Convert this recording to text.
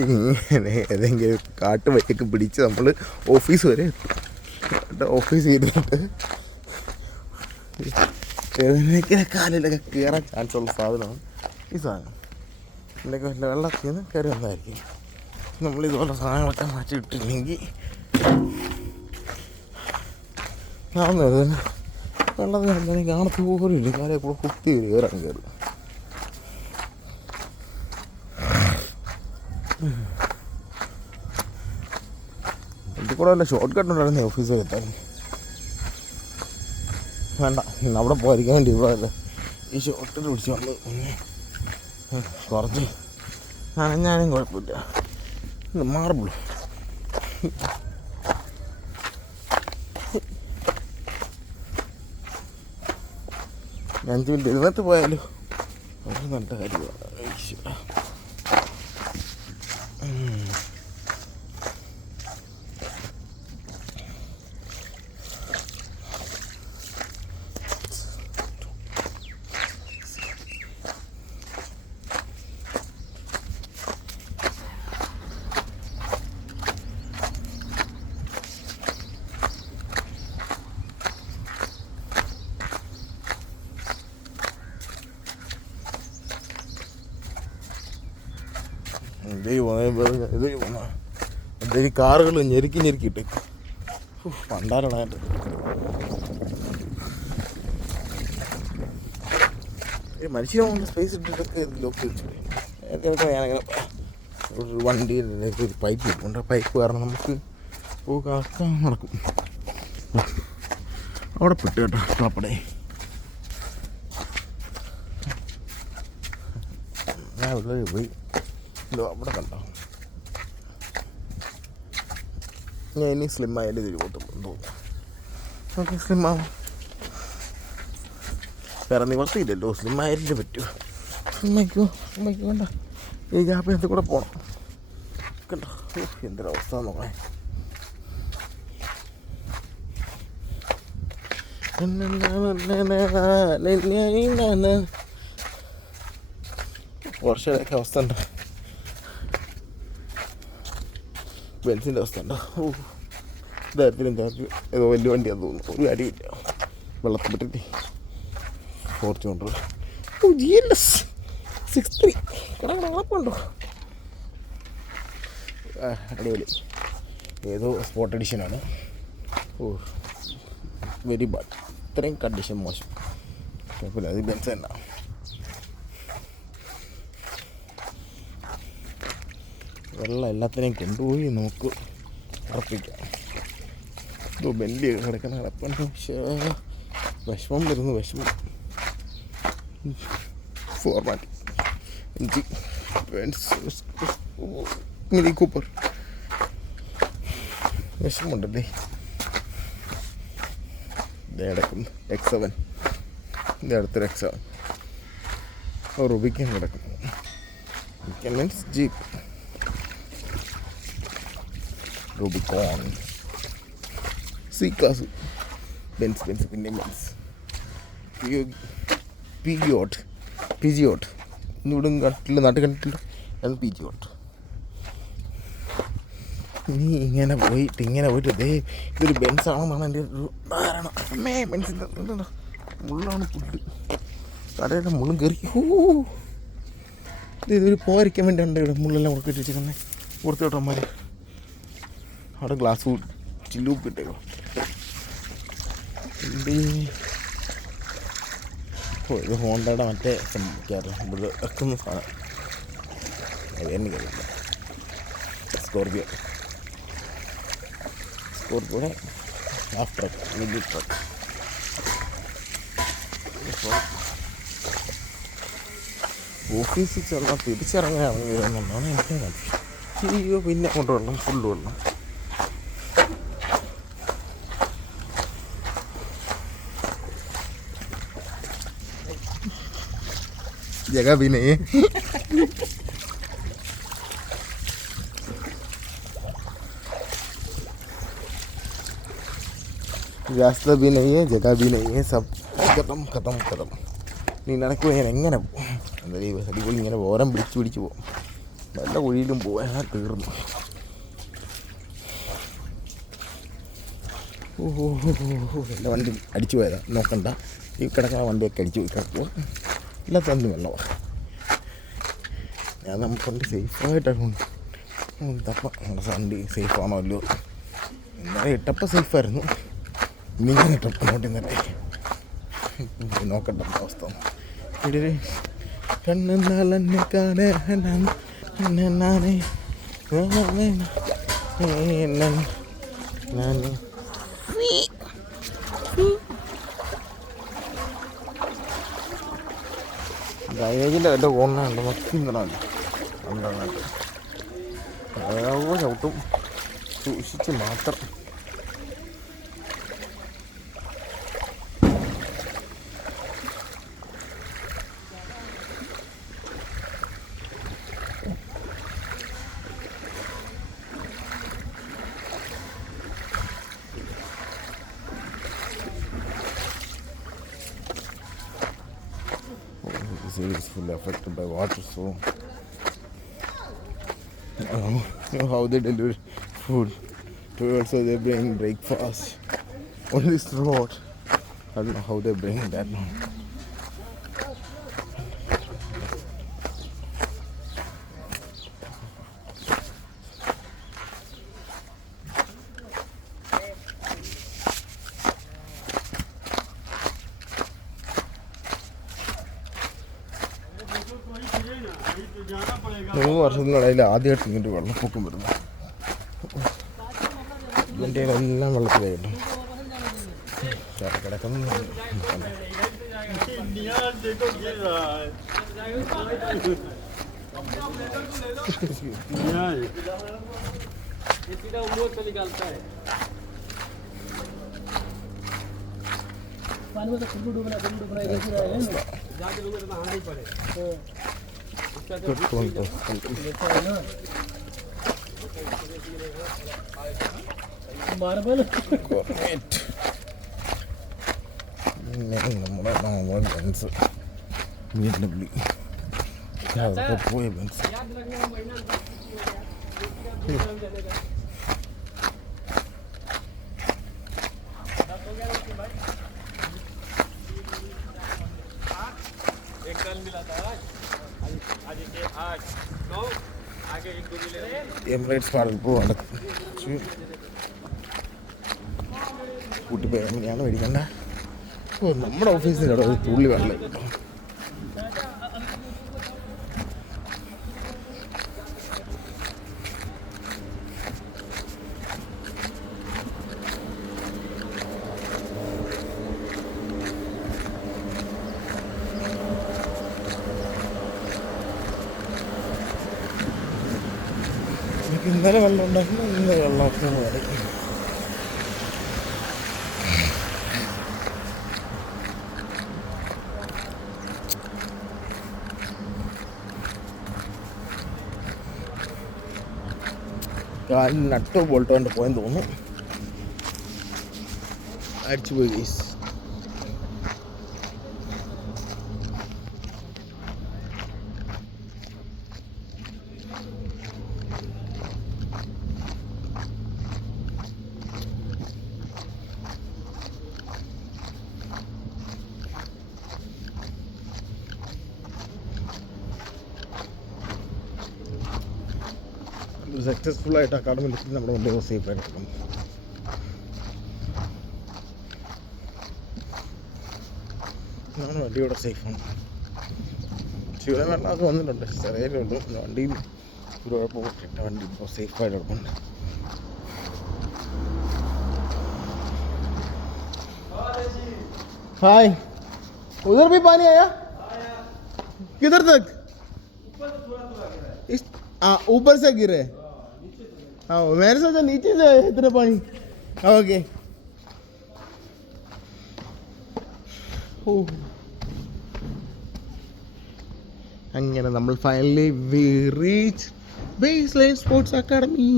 ഇങ്ങനെ ഏതെങ്കിലും കാട്ടുവഴിയൊക്കെ പിടിച്ച് നമ്മൾ ഓഫീസ് വരെ എത്തും. ഓഫീസ് ചെയ്തിട്ട് ഏതെങ്കിലും കാലിലൊക്കെ കയറാൻ ചാൻസ് ഉള്ള സാധനമാണ് ഈ സാധനം. ഇതിൻ്റെയൊക്കെ വല്ല വെള്ളത്തിൽ നിന്ന് കയറി വന്നതായിരിക്കും. നമ്മളിതുപോലെ സാധനങ്ങളൊക്കെ മാറ്റിയിട്ടില്ലെങ്കിൽ കാണുന്നത് വെള്ളത്തിൽ എന്തായാലും കാണത്ത് പോലും ഇല്ല. കാലം കൂടെ കുത്തി വരും, കയറാൻ കയറും. ഇതിൽ കൂടെ വല്ല ഷോർട്ട് കട്ട് ഉണ്ടായിരുന്നേ ഓഫീസ് വരെ എത്താൻ. വേണ്ട, അവിടെ പോയിരിക്കാൻ വേണ്ടി ഇവിടെ അല്ലേ ഈ ഷോർട്ട് കട്ട് പിടിച്ച് വന്ന് കുറച്ച് നനഞ്ഞാലും കുഴപ്പമില്ല. മാർബിൾ 5 മിനിറ്റ് ഇരുന്നിട്ട് പോയാലും ഒരു നല്ല കാര്യമാണ്. എന്തെങ്കിലും കാറുകൾ ഞെരുക്കിയിട്ട് പണ്ടാരണായിട്ട് മനുഷ്യനെ സ്പേസ് ഇട്ടിട്ടൊക്കെ ലോക്ക് വെച്ചിട്ട് ഞാനങ്ങനെ ഒരു വണ്ടിയിലേക്ക് ഒരു പൈപ്പ് ഇരിക്കുന്നുണ്ട്. പൈപ്പ് കാരണം നമുക്ക് കാക്കാൻ നടക്കും. അവിടെ പെട്ട് കേട്ടോ ടോപ്പടെ. ഞാൻ ഉള്ളിൽ പോയി അവിടെ കണ്ടോ. ഞാൻ ഇനി സ്ലിം ആയാലും ഇതിൽ പോത്തുള്ളൂ. ഓക്കെ, സ്ലിം ആവും. വേറെ നിവർത്തിയില്ലല്ലോ, സ്ലിം ആയാലേ പറ്റൂ. സ്ലിമ്മായിക്കോ വേണ്ട. ഈ ഗ്യാപ്പിനകത്ത് കൂടെ പോകണം. കണ്ടോ എന്തൊരവസ്ഥ നോക്കണേ. വർഷമൊക്കെ അവസ്ഥ ഉണ്ടോ, ബെൻസിൻ്റെ അവസ്ഥ ഉണ്ടോ. ഇതായിരുന്നു ഏതോ വലിയ വണ്ടിയാന്ന് തോന്നുന്നു. ഒരു കാര്യമില്ല. വെള്ളത്തിൽ പറ്റി ഫോർച്യൂണർ GLS 63 കിടപ്പുണ്ടോ. അടിപൊളി. ഏതോ സ്പോർട്ട് എഡിഷനാണ്. Very bad. ഇത്രയും കണ്ടീഷൻ മോശം. കുഴപ്പമില്ല, അത് ബെൻസ് തന്നെ. വെള്ളം എല്ലാത്തിനെയും കൊണ്ടുപോയി നമുക്ക് ഉറപ്പിക്കാം. ഇതോ ബെല്ലി കിടപ്പുണ്ട്. വിഷമം വരുന്നു, വിഷമം. ഫോർമാറ്റ് മിനി കൂപ്പർ വിഷമുണ്ടല്ലേ. കിടക്കുന്നു X7. ഇതിൻ്റെ അടുത്തൊരു X7 റുബിക്കൻ കിടക്കുന്നു. Rubicon means Jeep. റൂബിക്കോൺ, സീക്കാസ്, ബെൻസ് പിന്നെ ബെൻസ്, പിജിയോട്ട് ഇവിടെ കണ്ടിട്ടില്ല, നാട്ടിൽ കണ്ടിട്ടില്ല. അത് പിജിയോട്ട്. നീ ഇങ്ങനെ പോയിട്ട് ഇതൊരു ബെൻസാണെന്നാണ് എൻ്റെ ഒരു ധാരണ. അമ്മേ, ബെൻസിൻ്റെ മുള്ളാണ് പുല്ല്. തലയുടെ മുള്ളും കയറി. ഇതൊരു പോരിക്കാൻ വേണ്ടി ഉണ്ട് ഇവിടെ മുള്ളെല്ലാം ഉറക്കിട്ട് വെച്ചിരിക്കുന്നത്. കൊടുത്തു കേട്ടോമാർ അവിടെ ഗ്ലാസ് ചില്ലൂപ്പ് കിട്ടേക്കോ. ഇത് ഹോണ്ടയുടെ മറ്റേ ഇവിടെ ഇറക്കുന്ന സാധനം. എനിക്കറിയില്ല. സ്കോർപ്പിയോടെ ഹാഫ് ട്രക്ക്, മിഡിൽ ട്രക്ക്. ഓഫീസിൽ ചെന്നാൽ തിരിച്ചിറങ്ങാണെന്നാണ് എനിക്ക് കൺഫ്യൂഷൻ. അയ്യോ, പിന്നെ കൊണ്ട് വെള്ളം, ഫുള്ള് വെള്ളം. जगह भी नहीं है. रास्ता भी नहीं है, जगह भी नहीं है, सब खत्म. നീ നടക്കുമ്പോൾ ഞാൻ എങ്ങനെ പോകും? എന്തായാലും അടിപൊളി ഇങ്ങനെ ഓരം പിടിച്ച് പോകും. വല്ല കുഴിയിലും പോയാൽ തീർന്നു. എൻ്റെ വണ്ടി അടിച്ചു പോയതാ, നോക്കണ്ട. ഈ കിടക്കുന്ന വണ്ടിയൊക്കെ അടിച്ചു പോയി കിടക്കുമോ, എല്ലാത്തന്നും വെള്ളമാണ്. ഞാൻ നമുക്ക് സേഫായിട്ടാണ് തപ്പം. നമ്മുടെ വണ്ടി സേഫാണോ അല്ലയോ എന്നാലും ഇട്ടപ്പം സേഫായിരുന്നു. ഇങ്ങനെ ഇട്ടപ്പം അങ്ങോട്ട് തന്നെ നോക്കണ്ട അവസ്ഥ. ഇവിടെ കണ്ണെന്നാലെന്നെ കാണേ എന്നാണ് ഗൈനേജിൻ്റെ വല്ല കോണുണ്ട് മൊത്തം എന്താണെന്ന് ചവിട്ടും, സൂക്ഷിച്ച് മാത്രം. Is fully affected by water, so you know how they deliver food to also they bring breakfast on this road. I don't know how they bring that one. മൂന്ന് വർഷത്തിനിടയിൽ ആദ്യമായിട്ട് ഇങ്ങോട്ട് വെള്ളപ്പൊക്കം വരുന്നു. ഇതിൻ്റെ എല്ലാം വെള്ളത്തിലായിട്ടും കിടക്കുന്നു. നമ്മുടെ ബെൻസ് വീടിൻ്റെ പുള്ളി പോയ ബെൻസ്. എമിറേറ്റ്സ് പാടിൽ പോവാണ്. കൂട്ടിപ്പോയി എങ്ങനെയാണ് മേടിക്കണ്ട. നമ്മുടെ ഓഫീസിൻ്റെ അവിടെ ഒരു തുള്ളി വെള്ളം കേട്ടോ. ഇന്നലെ വെള്ളം ഉണ്ടായിരുന്നു, ഇന്ന് വെള്ളമൊക്കെ മാറി. കാലിൽ നട്ടോ ബോൾട്ടോ കൊണ്ട് പോയെന്ന് തോന്നുന്നു. അടിച്ചു പോയി ഗൈസ്. സക്സസ്ഫുള്ളായിട്ട് അക്കാഡമിയിൽ നമ്മുടെ വണ്ടി സേഫായിട്ട് എടുക്കും. വണ്ടിയോടെ സേഫാണ്. ഇവിടെ വെള്ളമൊക്കെ വന്നിട്ടുണ്ട്, ചെറിയൊക്കെ ഉണ്ട്. വണ്ടിയിൽ ഒരു കുഴപ്പമില്ല, വണ്ടി ഇപ്പോൾ സേഫായിട്ട് എടുക്കുന്നുണ്ട്. ഹായ്, उधर भी पानी आया? किधर तक? ऊपर से गिरे? हाँ, मैंने सोचा नीचे से इतना पानी. ओके. അങ്ങനെ നമ്മൾ finally we reach base line sports academy.